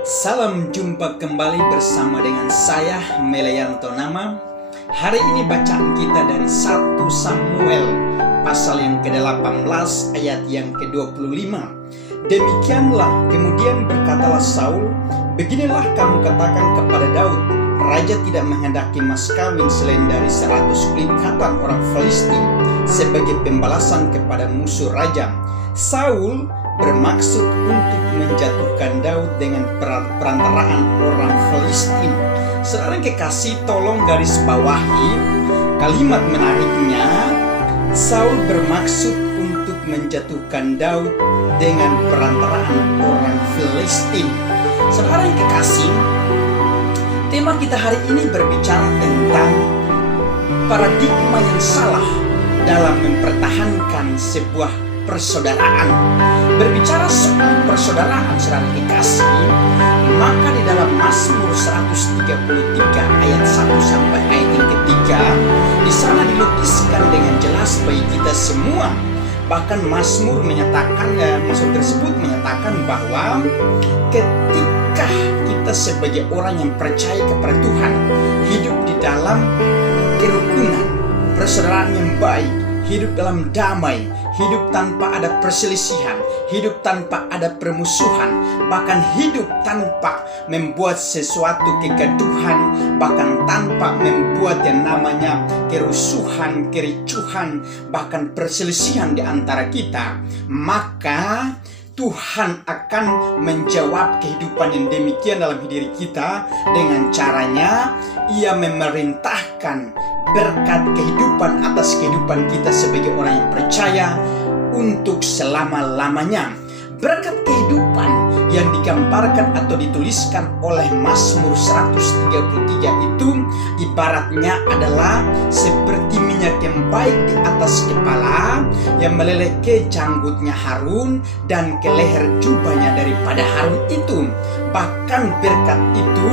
Salam jumpa kembali bersama dengan saya Meleyanto Nama. Hari ini bacaan kita dari 1 Samuel pasal yang ke-18 ayat yang ke-25. Demikianlah kemudian berkatalah Saul, beginilah kamu katakan kepada Daud, raja tidak menghendaki mas kawin selain dari 100 kulit katan orang Filistin sebagai pembalasan kepada musuh raja. Saul bermaksud untuk menjatuhkan Daud dengan perantaraan orang Filistin. Saudara kekasih, tolong garis bawahi kalimat menariknya. Saul bermaksud untuk menjatuhkan Daud dengan perantaraan orang Filistin. Saudara yang kekasih, tema kita hari ini berbicara tentang paradigma yang salah dalam mempertahankan sebuah persaudaraan. Berbicara soal persaudaraan, saudara kekasih, maka di dalam Mazmur 133 ayat 1 sampai ayat yang ketiga, di sana dilukiskan dengan jelas bagi kita semua. Bahkan Mazmur menyatakan, Mazmur tersebut menyatakan bahwa ketika kita sebagai orang yang percaya kepada Tuhan, hidup di dalam kerukunan, persaudaraan yang baik, hidup dalam damai, hidup tanpa ada perselisihan, hidup tanpa ada permusuhan, bahkan hidup tanpa membuat sesuatu kegaduhan, bahkan tanpa membuat yang namanya kerusuhan, kericuhan, bahkan perselisihan di antara kita, maka Tuhan akan menjawab kehidupan yang demikian dalam diri kita dengan caranya Ia memerintahkan berkat kehidupan atas kehidupan kita sebagai orang yang percaya untuk selama-lamanya. Berkat kehidupan yang digambarkan atau dituliskan oleh Mazmur 133 itu ibaratnya adalah seperti minyak yang baik di atas kepala yang meleleh ke janggutnya Harun dan ke leher jubahnya daripada Harun itu. Bahkan berkat itu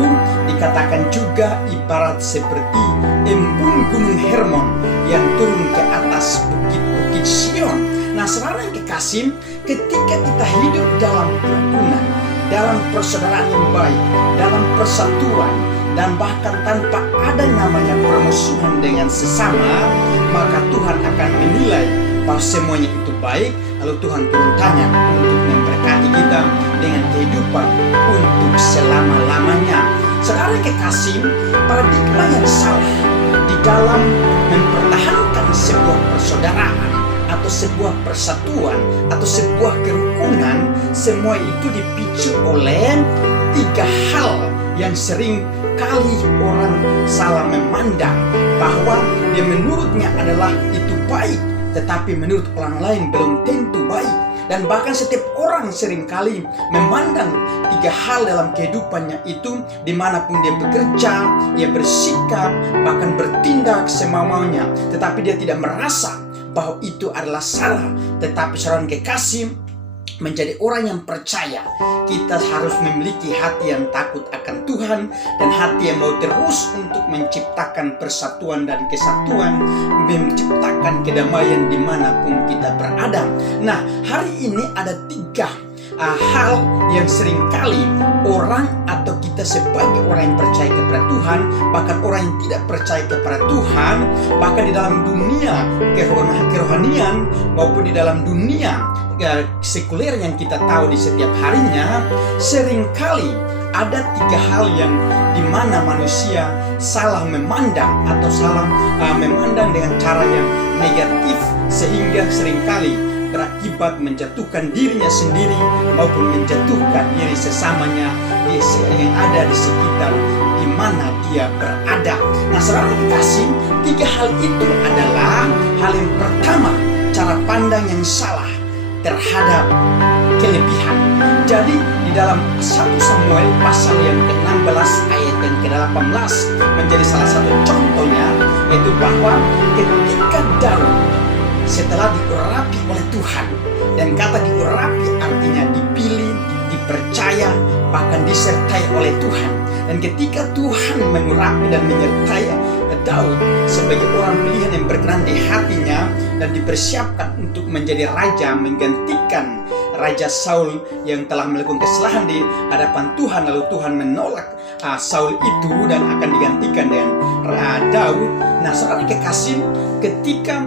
dikatakan juga ibarat seperti embun gunung Hermon yang turun ke atas bukit-bukit Sion. Nah, saudara yang kekasih, ketika kita hidup dalam kerukunan, dalam persaudaraan yang baik, dalam persatuan, dan bahkan tanpa ada namanya permusuhan dengan sesama, maka Tuhan akan menilai bahwa semuanya itu baik, lalu Tuhan turun tangan untuk memberkati kita dengan kehidupan untuk selama-lamanya. Saudara yang kekasih, paradigma yang salah di dalam mempertahankan sebuah persaudaraan atau sebuah persatuan atau sebuah kerukunan, semua itu dipicu oleh 3 hal yang sering kali orang salah memandang, bahwa yang menurutnya adalah itu baik, tetapi menurut orang lain belum tentu baik. Dan bahkan setiap orang seringkali memandang 3 hal dalam kehidupannya itu, dimanapun dia bekerja, dia bersikap, bahkan bertindak semau-maunya, tetapi dia tidak merasa bahwa itu adalah salah. Tetapi saudara kekasih, menjadi orang yang percaya, kita harus memiliki hati yang takut akan Tuhan dan hati yang mau terus untuk menciptakan persatuan dan kesatuan, menciptakan kedamaian dimanapun kita berada. Nah, hari ini ada 3 hal yang seringkali orang atau kita sebagai orang yang percaya kepada Tuhan, bahkan orang yang tidak percaya kepada Tuhan, bahkan di dalam dunia kerohanian maupun di dalam dunia sekuler yang kita tahu di setiap harinya, seringkali ada 3 hal yang dimana manusia salah memandang atau salah memandang dengan cara yang negatif, sehingga seringkali berakibat menjatuhkan dirinya sendiri maupun menjatuhkan diri sesamanya yang ada di sekitar di mana dia berada. Nah, saudara kekasih, 3 hal itu adalah hal yang pertama, cara pandang yang salah terhadap kelebihan. Jadi di dalam 1 Samuel pasal yang ke-16 ayat yang ke-18 menjadi salah satu contohnya, yaitu bahwa ketika Daud setelah diurapi oleh Tuhan, dan kata diurapi artinya dipilih, dipercaya, bahkan disertai oleh Tuhan. Dan ketika Tuhan mengurapi dan menyertai Daud sebagai orang pilihan yang berkenan di hatinya dan dipersiapkan untuk menjadi raja, menggantikan Raja Saul yang telah melakukan kesalahan di hadapan Tuhan, lalu Tuhan menolak Saul itu dan akan digantikan dengan Daud. Nah, saudara kekasih, ketika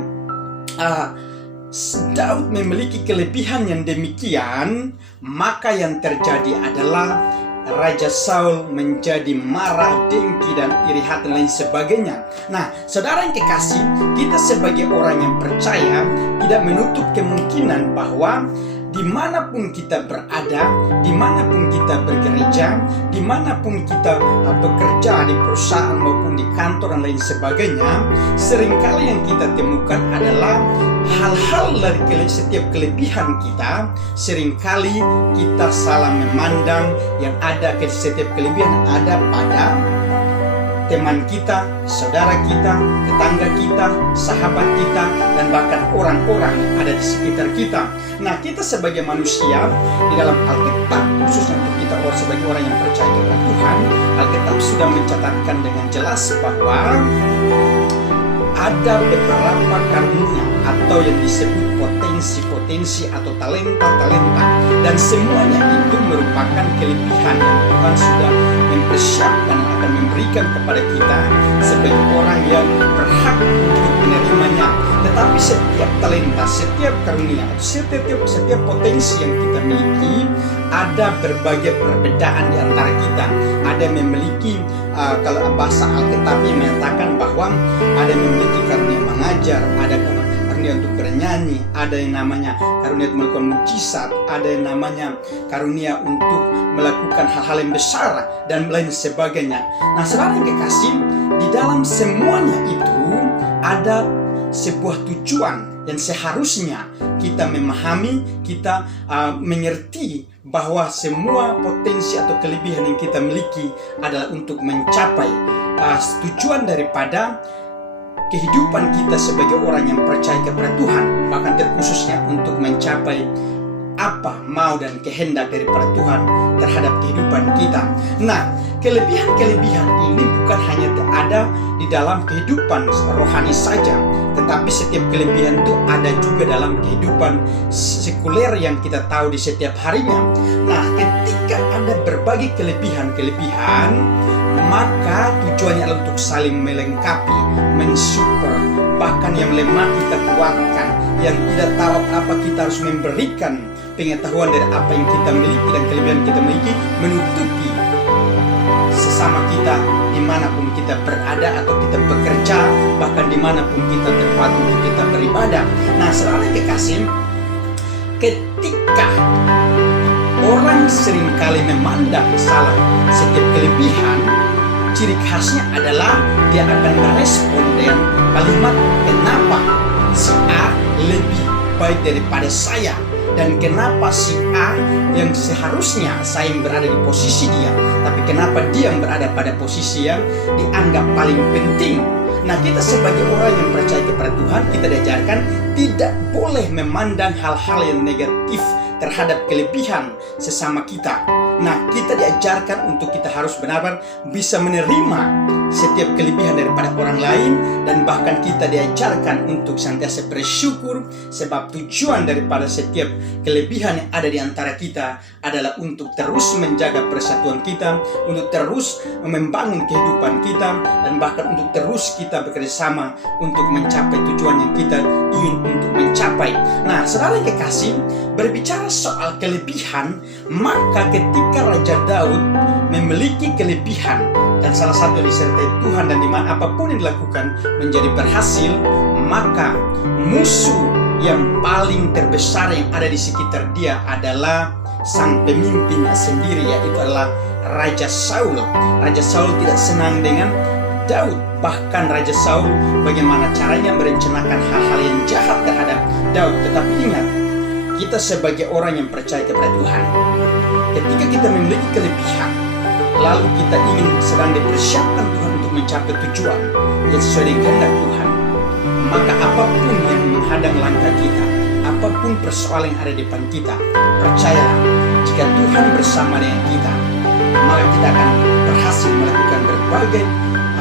Daud memiliki kelebihan yang demikian, maka yang terjadi adalah Raja Saul menjadi marah, dengki, dan iri hati dan lain sebagainya. Nah, saudara yang kekasih, kita sebagai orang yang percaya tidak menutup kemungkinan bahwa dimanapun kita berada, dimanapun kita bergereja, dimanapun kita bekerja di perusahaan maupun di kantor dan lain sebagainya, seringkali yang kita temukan adalah hal-hal dari setiap kelebihan kita. Seringkali kita salah memandang yang ada ke setiap kelebihan ada pada teman kita, saudara kita, tetangga kita, sahabat kita, dan bahkan orang-orang yang ada di sekitar kita. Nah, kita sebagai manusia di dalam Alkitab, khususnya untuk kita sebagai orang yang percaya kepada Tuhan, Alkitab sudah mencatatkan dengan jelas bahwa ada beberapa karunia atau yang disebut potensi-potensi atau talenta-talenta, dan semuanya itu merupakan kelebihan yang Tuhan sudah mempersiapkan akan memberikan kepada kita sebagai orang yang berhak untuk menerimanya. Tetapi setiap talenta, setiap karunia, setiap potensi yang kita miliki, ada berbagai perbedaan di antara kita. Ada yang memiliki kalau bahasa Alkitabnya menyatakan bahwa ada yang memiliki karunia mengajar, ada karunia untuk bernyanyi, ada yang namanya karunia untuk melakukan mujizat, ada yang namanya karunia untuk melakukan hal-hal yang besar dan lain sebagainya. Nah, saudara yang kekasih, di dalam semuanya itu ada sebuah tujuan yang seharusnya kita memahami, kita mengerti bahwa semua potensi atau kelebihan yang kita miliki adalah untuk mencapai tujuan daripada kehidupan kita sebagai orang yang percaya kepada Tuhan, bahkan terkhususnya untuk mencapai apa mau dan kehendak daripada Tuhan terhadap kehidupan kita. Nah, kelebihan-kelebihan ini bukan hanya ada di dalam kehidupan rohani saja, tetapi setiap kelebihan itu ada juga dalam kehidupan sekuler yang kita tahu di setiap harinya. Nah, ketika ada berbagai kelebihan-kelebihan, maka tujuannya adalah untuk saling melengkapi, mensupport, bahkan yang lemah kita kuatkan, yang tidak tahu apa kita harus memberikan pengetahuan dari apa yang kita miliki dan kelebihan yang kita miliki, menutupi sesama kita dimanapun kita berada atau kita bekerja, bahkan dimanapun kita tempat untuk kita beribadah. Nah, saudara kekasih, ketika orang seringkali memandang salah setiap kelebihan, ciri khasnya adalah dia akan merespon dengan kalimat, kenapa si A lebih baik daripada saya, dan kenapa si A yang seharusnya saya yang berada di posisi dia, tapi kenapa dia yang berada pada posisi yang dianggap paling penting. Nah, kita sebagai orang yang percaya kepada Tuhan, kita diajarkan tidak boleh memandang hal-hal yang negatif terhadap kelebihan sesama kita. Nah, kita diajarkan untuk kita harus benar-benar bisa menerima setiap kelebihan daripada orang lain, dan bahkan kita diajarkan untuk senantiasa bersyukur, sebab tujuan daripada setiap kelebihan yang ada di antara kita adalah untuk terus menjaga persatuan kita, untuk terus membangun kehidupan kita, dan bahkan untuk terus kita bekerjasama untuk mencapai tujuan yang kita ingin untuk mencapai. Nah, saudara yang kekasih, berbicara soal kelebihan, maka ketika Raja Daud memiliki kelebihan dan salah satu disertai Tuhan dan dimana apapun yang dilakukan menjadi berhasil, maka musuh yang paling terbesar yang ada di sekitar dia adalah sang pemimpinnya sendiri, yaitu adalah Raja Saul. Raja Saul tidak senang dengan Daud, bahkan Raja Saul bagaimana caranya merencanakan hal-hal yang jahat terhadap Daud. Tetapi ingat, kita sebagai orang yang percaya kepada Tuhan, ketika kita memiliki kelebihan, lalu kita ingin sedang dipersiapkan Tuhan untuk mencapai tujuan yang sesuai dengan kehendak Tuhan, maka apapun yang menghadang langkah kita, apapun persoalan yang ada di depan kita, percayalah, jika Tuhan bersama dengan kita, maka kita akan berhasil melakukan berbagai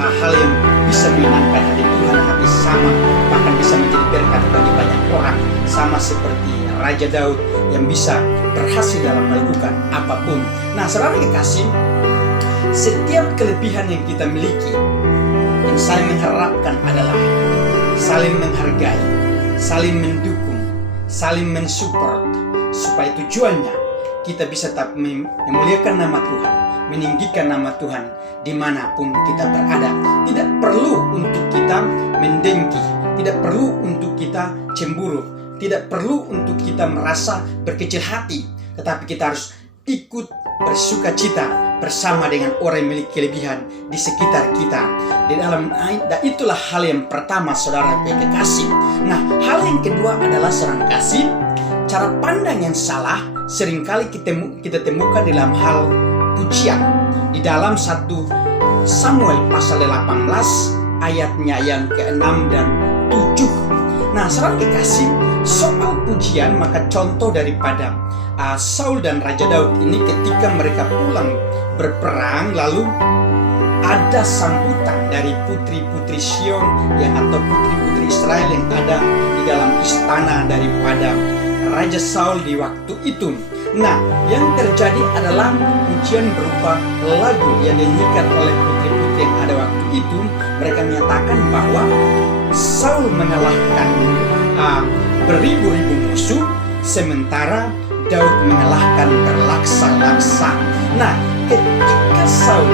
hal yang bisa menyenangkan hati Tuhan, hati sama, bahkan bisa menjadi berkat bagi banyak orang, sama seperti Raja Daud yang bisa berhasil dalam melakukan apapun. Nah, saudara kekasih, setiap kelebihan yang kita miliki, yang saya mengharapkan adalah saling menghargai, saling mendukung, saling mensupport, supaya tujuannya kita bisa tetap memuliakan nama Tuhan, meninggikan nama Tuhan dimanapun kita berada. Tidak perlu untuk kita mendengki, tidak perlu untuk kita cemburu, tidak perlu untuk kita merasa berkecil hati, tetapi kita harus ikut bersuka cita bersama dengan orang yang memiliki kelebihan di sekitar kita. Dan itulah hal yang pertama, saudara kekasih. Nah, hal yang kedua adalah saudara kasih, cara pandang yang salah seringkali kita temukan dalam hal pujian. Di dalam 1 Samuel pasal 18 ayatnya yang ke-6 dan 7. Nah, saudara kekasih, soal pujian, maka contoh daripada Saul dan Raja Daud ini ketika mereka pulang berperang, lalu ada sambutan dari putri-putri Sion atau putri-putri Israel yang ada di dalam istana daripada Raja Saul di waktu itu. Nah, yang terjadi adalah pujian berupa lagu yang dinyanyikan oleh putri-putri yang ada waktu itu. Mereka menyatakan bahwa Saul mengalahkan beribu-ribu musuh, sementara Daud mengalahkan berlaksa-laksa. Nah, ketika Saul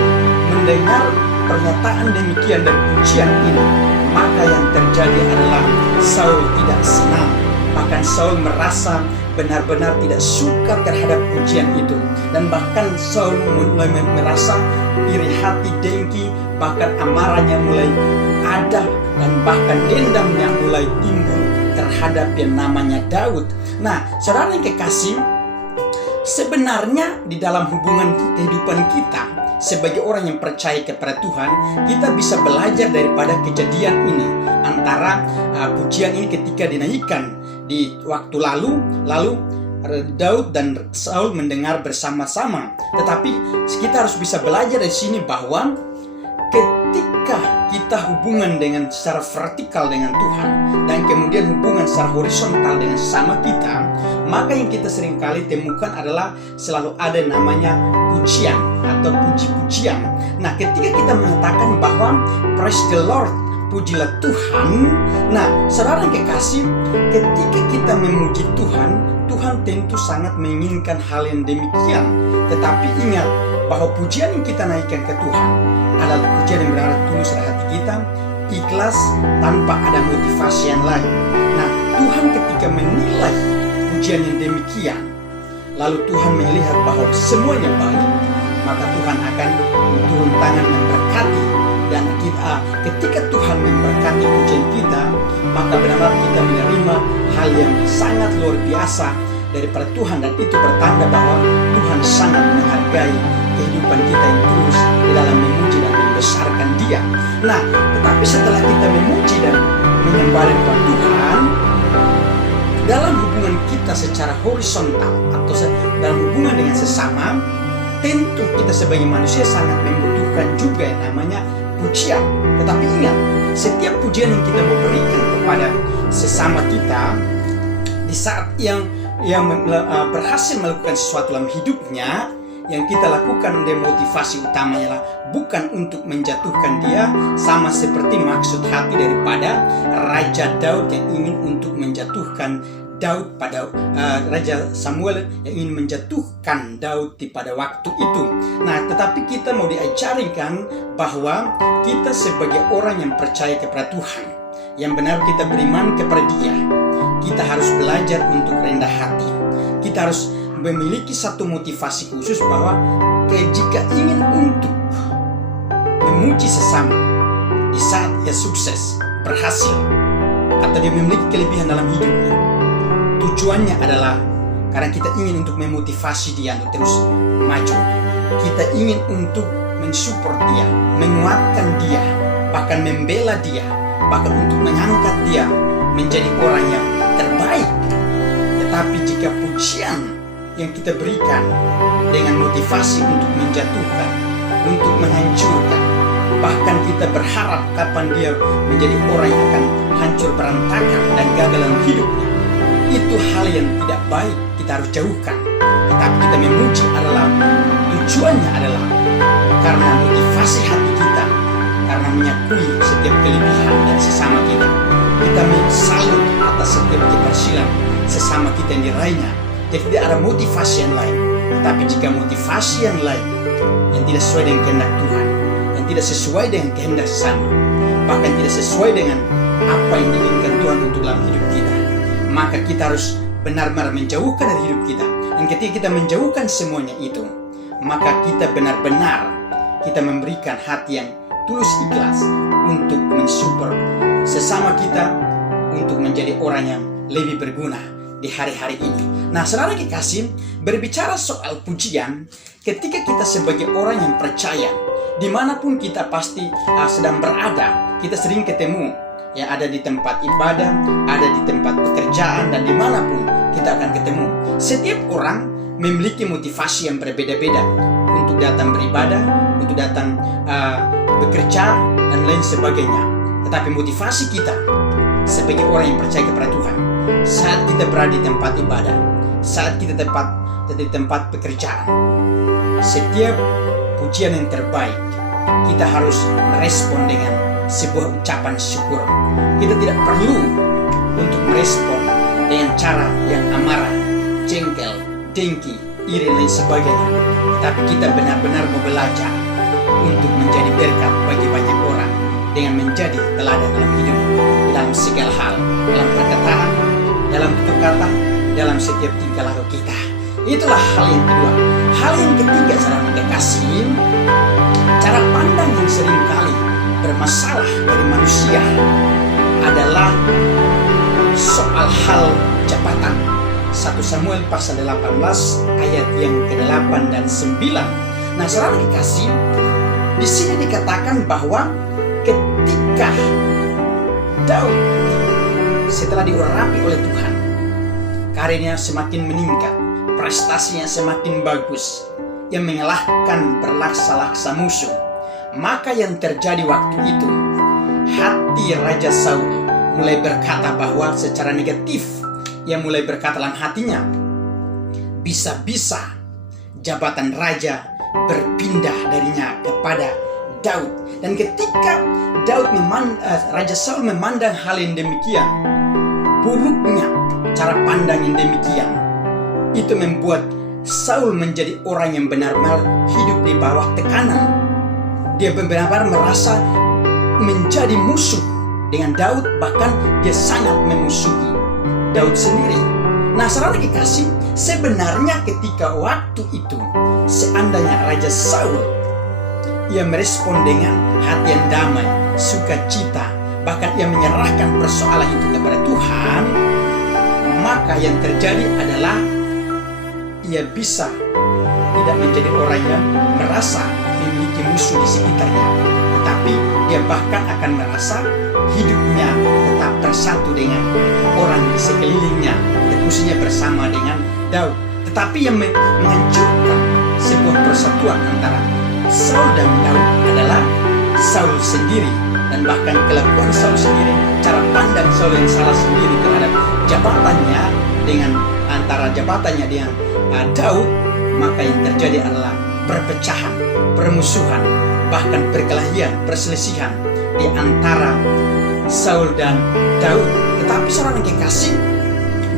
mendengar pernyataan demikian dan pujian ini, maka yang terjadi adalah Saul tidak senang. Bahkan Saul merasa benar-benar tidak suka terhadap pujian itu. Dan bahkan Saul mulai merasa iri hati, dengki, bahkan amarahnya mulai ada, dan bahkan dendamnya mulai timbul terhadap yang namanya Daud. Nah, saudara yang kekasih, sebenarnya di dalam hubungan kehidupan kita sebagai orang yang percaya kepada Tuhan, kita bisa belajar daripada kejadian ini. Antara pujian ini ketika dinaikkan di waktu lalu Daud dan Saul mendengar bersama-sama. Tetapi kita harus bisa belajar dari sini bahwa ketika kita hubungan dengan secara vertikal dengan Tuhan dan kemudian hubungan secara horizontal dengan sesama kita, maka yang kita seringkali temukan adalah selalu ada namanya pujian atau puji-pujian. Nah, ketika kita mengatakan bahwa praise the Lord, pujilah Tuhan. Nah, saudara yang kekasih, ketika kita memuji Tuhan, Tuhan tentu sangat menginginkan hal yang demikian. Tetapi ingat bahwa pujian yang kita naikkan ke Tuhan adalah pujian yang benar-benar tulus dari hati kita, ikhlas, tanpa ada motivasi yang lain. Nah, Tuhan ketika menilai pujian yang demikian, lalu Tuhan melihat bahwa semuanya baik, maka Tuhan akan turun tangan memberkati. Dan ketika Tuhan memberkati pujian kita, maka benar-benar kita menerima hal yang sangat luar biasa daripada Tuhan, dan itu bertanda bahwa Tuhan sangat menghargai kehidupan kita yang tulus di dalam memuji dan membesarkan Dia. Nah, tetapi setelah kita memuji dan menyembah Tuhan, dalam hubungan kita secara horizontal atau dalam hubungan dengan sesama, tentu kita sebagai manusia sangat membutuhkan juga yang namanya pujian. Tetapi ingat, setiap pujian yang kita mau berikan kepada sesama kita di saat yang berhasil melakukan sesuatu dalam hidupnya, yang kita lakukan dan motivasi utamanya adalah bukan untuk menjatuhkan dia, sama seperti maksud hati daripada Raja Daud yang ingin untuk menjatuhkan Daud pada Raja Samuel yang ingin menjatuhkan Daud pada waktu itu. Nah, tetapi kita mau diajarkan bahwa kita sebagai orang yang percaya kepada Tuhan, yang benar kita beriman kepada Dia, kita harus belajar untuk rendah hati. Kita harus memiliki satu motivasi khusus bahwa jika ingin untuk memuji sesama di saat dia sukses, berhasil, atau dia memiliki kelebihan dalam hidupnya, tujuannya adalah karena kita ingin untuk memotivasi dia untuk terus maju. Kita ingin untuk mensupport dia, menguatkan dia, bahkan membela dia, bahkan untuk mengangkat dia menjadi orang yang terbaik. Tetapi jika pujian yang kita berikan dengan motivasi untuk menjatuhkan, untuk menghancurkan, bahkan kita berharap kapan dia menjadi orang yang akan hancur berantakan dan gagal dalam hidupnya, itu hal yang tidak baik, kita harus jauhkan. Tetapi kita memuji adalah tujuannya adalah karena motivasi hati kita, karena menyakui setiap kelebihan dan sesama kita. Kita mensalut atas setiap keberhasilan sesama kita yang diraihnya. Jadi tidak ada motivasi yang lain. Tetapi jika motivasi yang lain yang tidak sesuai dengan kehendak Tuhan, yang tidak sesuai dengan kehendak sesama, bahkan tidak sesuai dengan apa yang diinginkan Tuhan untuk dalam hidup kita, maka kita harus benar-benar menjauhkan dari hidup kita. Dan ketika kita menjauhkan semuanya itu, maka kita benar-benar kita memberikan hati yang tulus ikhlas untuk mensupport sesama kita untuk menjadi orang yang lebih berguna di hari-hari ini. Nah, saudara kekasih, berbicara soal pujian, ketika kita sebagai orang yang percaya, dimanapun kita pasti sedang berada, kita sering ketemu, ya, ada di tempat ibadah, ada di tempat pekerjaan, dan dimanapun kita akan ketemu. Setiap orang memiliki motivasi yang berbeda-beda untuk datang beribadah, untuk datang bekerja, dan lain sebagainya. Tetapi motivasi kita sebagai orang yang percaya kepada Tuhan, saat kita berada di tempat ibadah, saat kita di tempat pekerjaan, setiap pujian yang terbaik kita harus merespon dengan sebuah ucapan syukur. Kita tidak perlu untuk merespon dengan cara yang amarah, jengkel, dengki, iri, dan lain sebagainya. Tapi kita benar-benar mau belajar untuk menjadi berkat bagi banyak orang dengan menjadi teladan dalam hidup, dalam segala hal, dalam perkataan, dalam tutur kata, dalam setiap tingkah laku kita. Itulah hal yang kedua. Hal yang ketiga, saudara kekasih, cara pandang yang seringkali bermasalah dari manusia adalah soal hal jabatan. 1 Samuel pasal 18 ayat yang ke-8 dan 9. Nah, saudara kekasih, di sini dikatakan bahwa ketika Daud setelah diurapi oleh Tuhan, karirnya semakin meningkat, prestasinya semakin bagus, yang mengalahkan berlaksa-laksa musuh. Maka yang terjadi waktu itu, hati Raja Saul mulai berkata bahwa secara negatif, ia mulai berkata dalam hatinya, bisa-bisa jabatan raja berpindah darinya kepada Daud. Dan ketika Raja Saul memandang hal yang demikian, buruknya cara pandang yang demikian, itu membuat Saul menjadi orang yang benar-benar hidup di bawah tekanan. Dia benar-benar merasa menjadi musuh dengan Daud, bahkan dia sangat memusuhi Daud sendiri. Nah, saudara kekasih, sebenarnya ketika waktu itu, seandainya Raja Saul ia merespon dengan hati yang damai, sukacita, bahkan ia menyerahkan persoalan itu kepada Tuhan, maka yang terjadi adalah ia bisa tidak menjadi orang yang merasa memiliki musuh di sekitarnya, tetapi dia bahkan akan merasa hidupnya tetap bersatu dengan orang di sekelilingnya, khususnya bersama dengan Daud. Tetapi yang menghancurkan sebuah persatuan antara Saul dan Daud adalah Saul sendiri, dan bahkan kelakuan Saul sendiri, cara pandang Saul yang salah sendiri terhadap jabatannya dengan antara jabatannya dengan Daud. Maka yang terjadi adalah perpecahan, permusuhan, bahkan perkelahian, perselisihan di antara Saul dan Daud. Tetapi saudara kekasih,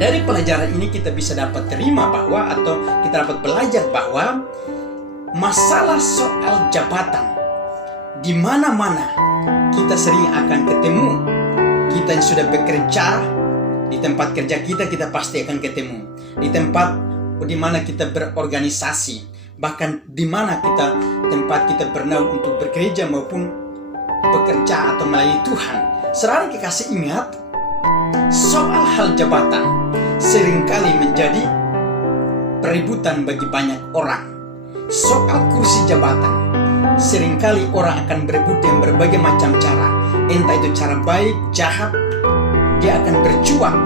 dari pelajaran ini kita bisa dapat terima bahwa, atau kita dapat belajar bahwa masalah soal jabatan di mana-mana kita sering akan ketemu. Kita yang sudah bekerja di tempat kerja kita pasti akan ketemu. Di tempat di mana kita berorganisasi, bahkan di mana tempat kita bernaung untuk bekerja maupun bekerja atau melayani Tuhan. Saudara kekasih, ingat, soal hal jabatan seringkali menjadi perebutan bagi banyak orang. Soal kursi jabatan seringkali orang akan berebut dengan berbagai macam cara, entah itu cara baik, jahat. Dia akan berjuang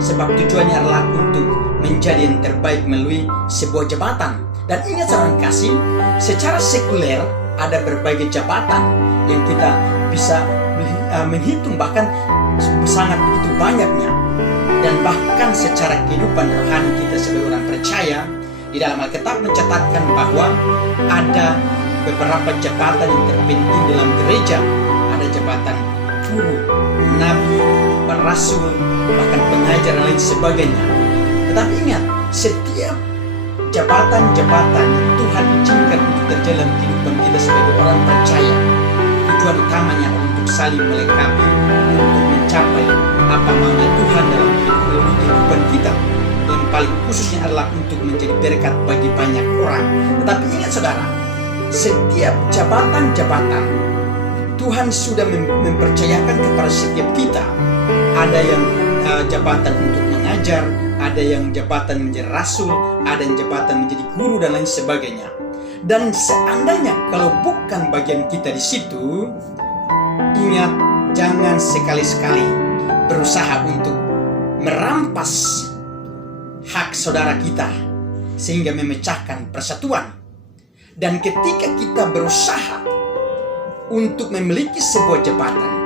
sebab tujuannya adalah untuk menjadi yang terbaik melalui sebuah jabatan. Dan ingat saudara kasih, secara sekuler ada berbagai jabatan yang kita bisa menghitung, bahkan sangat begitu banyaknya. dan bahkan secara kehidupan rohani kita sebagai orang percaya. Di dalam Alkitab mencatatkan bahwa ada beberapa jabatan yang terpenting dalam gereja. Ada jabatan guru, nabi, rasul, bahkan pengajar dan lain sebagainya. Tetapi ingat, setiap jabatan-jabatan yang Tuhan izinkan untuk terjadi dalam kehidupan kita sebagai orang percaya, tujuan utamanya untuk saling melengkapi, untuk mencapai apa maunya Tuhan dalam kehidupan kita. Yang paling khususnya adalah untuk menjadi berkat bagi banyak orang. Tetapi ingat saudara, setiap jabatan-jabatan Tuhan sudah mempercayakan kepada setiap kita. Ada yang jabatan untuk mengajar, ada yang jabatan menjadi rasul, ada yang jabatan menjadi guru dan lain sebagainya. Dan seandainya kalau bukan bagian kita di situ, ingat, jangan sekali-sekali berusaha untuk merampas hak saudara kita sehingga memecahkan persatuan. Dan ketika kita berusaha untuk memiliki sebuah jabatan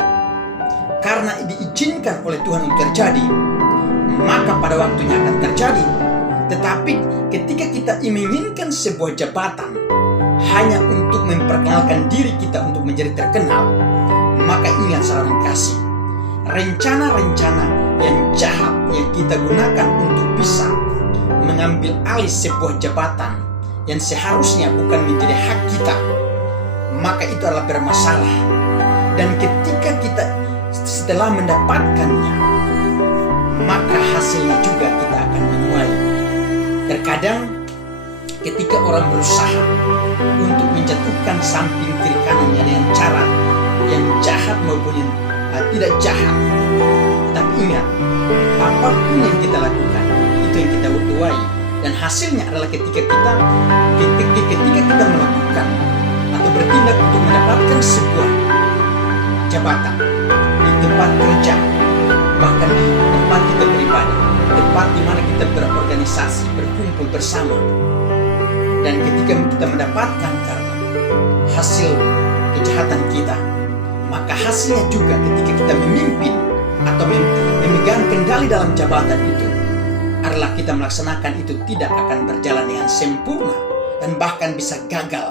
karena diizinkan oleh Tuhan untuk terjadi, maka pada waktunya akan terjadi. Tetapi ketika kita menginginkan sebuah jabatan hanya untuk memperkenalkan diri kita untuk menjadi terkenal, maka ingat saudara kasih, rencana-rencana yang jahat yang kita gunakan untuk bisa mengambil alih sebuah jabatan yang seharusnya bukan menjadi hak kita, maka itu adalah bermasalah. Dan ketika kita setelah mendapatkannya, maka hasilnya juga kita akan menuai. Terkadang ketika orang berusaha untuk menjatuhkan samping kiri kanannya dengan cara yang jahat maupun yang tidak jahat, tapi ingat, apapun yang kita lakukan itu yang kita tuai. Dan hasilnya adalah ketika kita melakukan atau bertindak untuk mendapatkan sebuah jabatan di tempat kerja, bahkan di tempat kita beribadah, tempat di mana kita berorganisasi, berkumpul bersama. Dan ketika kita mendapatkan karena hasil kejahatan kita, maka hasilnya juga ketika kita memimpin atau memegang kendali dalam jabatan itu adalah kita melaksanakan itu tidak akan berjalan dengan sempurna dan bahkan bisa gagal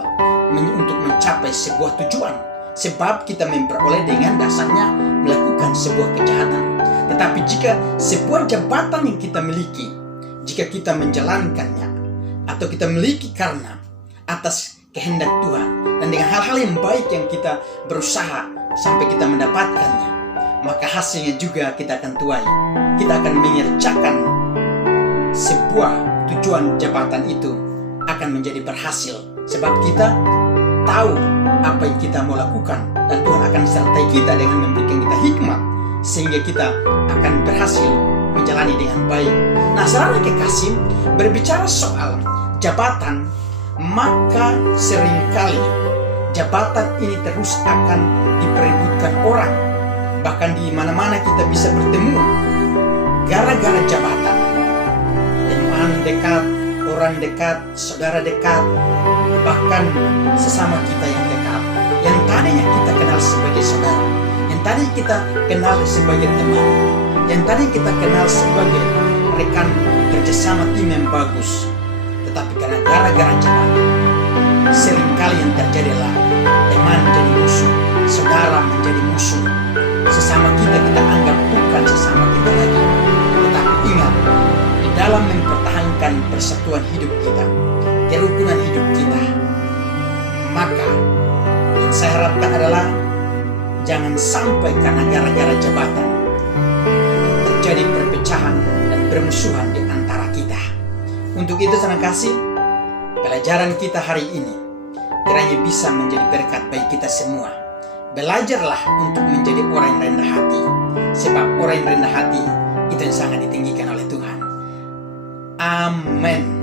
untuk mencapai sebuah tujuan, sebab kita memperoleh dengan dasarnya melakukan sebuah kejahatan. Tetapi jika sebuah jabatan yang kita miliki, jika kita menjalankannya atau kita miliki karena atas kehendak Tuhan dan dengan hal-hal yang baik yang kita berusaha sampai kita mendapatkannya, maka hasilnya juga kita akan tuai. Kita akan mengerjakan sebuah tujuan jabatan itu akan menjadi berhasil, sebab kita tahu apa yang kita mau lakukan dan Tuhan akan sertai kita dengan memberikan kita hikmat sehingga kita akan berhasil menjalani dengan baik. Nah, saudara kekasih, berbicara soal jabatan, maka seringkali jabatan ini terus akan diperebutkan orang. Bahkan di mana-mana kita bisa bertemu gara-gara jabatan. Teman dekat, orang dekat, saudara dekat, bahkan sesama kita yang dekat, yang tadinya kita kenal sebagai saudara, yang tadinya kita kenal sebagai teman, yang tadinya kita kenal sebagai rekan kerjasama tim yang bagus. Tetapi karena gara-gara jabatan, seringkali yang terjadi adalah teman menjadi musuh, saudara menjadi musuh, sesama kita anggap bukan sesama kita lagi. Tetapi ingat, di dalam mempertahankan persatuan hidup kita, kerukunan hidup kita, maka yang saya harapkan adalah jangan sampai karena gara-gara jabatan terjadi perpecahan dan bermusuhan di antara kita. Untuk itu saudara kasih, pelajaran kita hari ini kiranya bisa menjadi berkat bagi kita semua. Belajarlah untuk menjadi orang yang rendah hati, sebab orang yang rendah hati itu yang sangat ditinggikan oleh Tuhan. Amin.